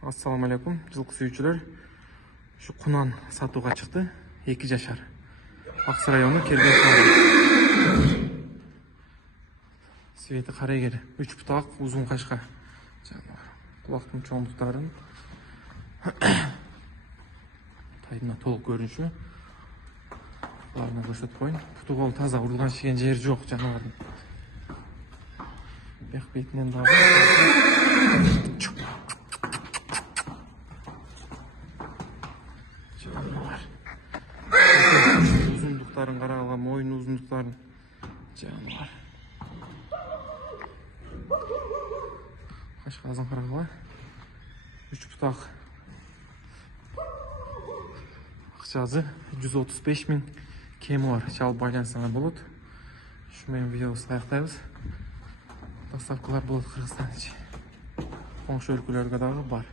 Assalamu alaikum, жылқы сүйүүчүлөр. Şu кунан сатууга чыкты. 2 жашар. Аксы району Кербел шаары. Свети карайгер. 3 бутак узун кашка. Жаныбар. Кулактын чоңдуктарын. Тайдына толук көрүнүшү. Буларны көрсөтүп коюн. Путу кол таза, урулган шиген жери жок жаныбардын. Бек бетинен дагы. Uzunduktарын карагыла, моюн uzunduktарын. Жаныбар. Кашка азан карагыла. 3 бутак. Акчасы 135 000 кеми бар. Чалып байлансаңар болот. Ушу менен видеобузду аяктайбыз. Доставкалар болот Кыргызстан ичи. Коңшу өлкөлөргө дагы бар.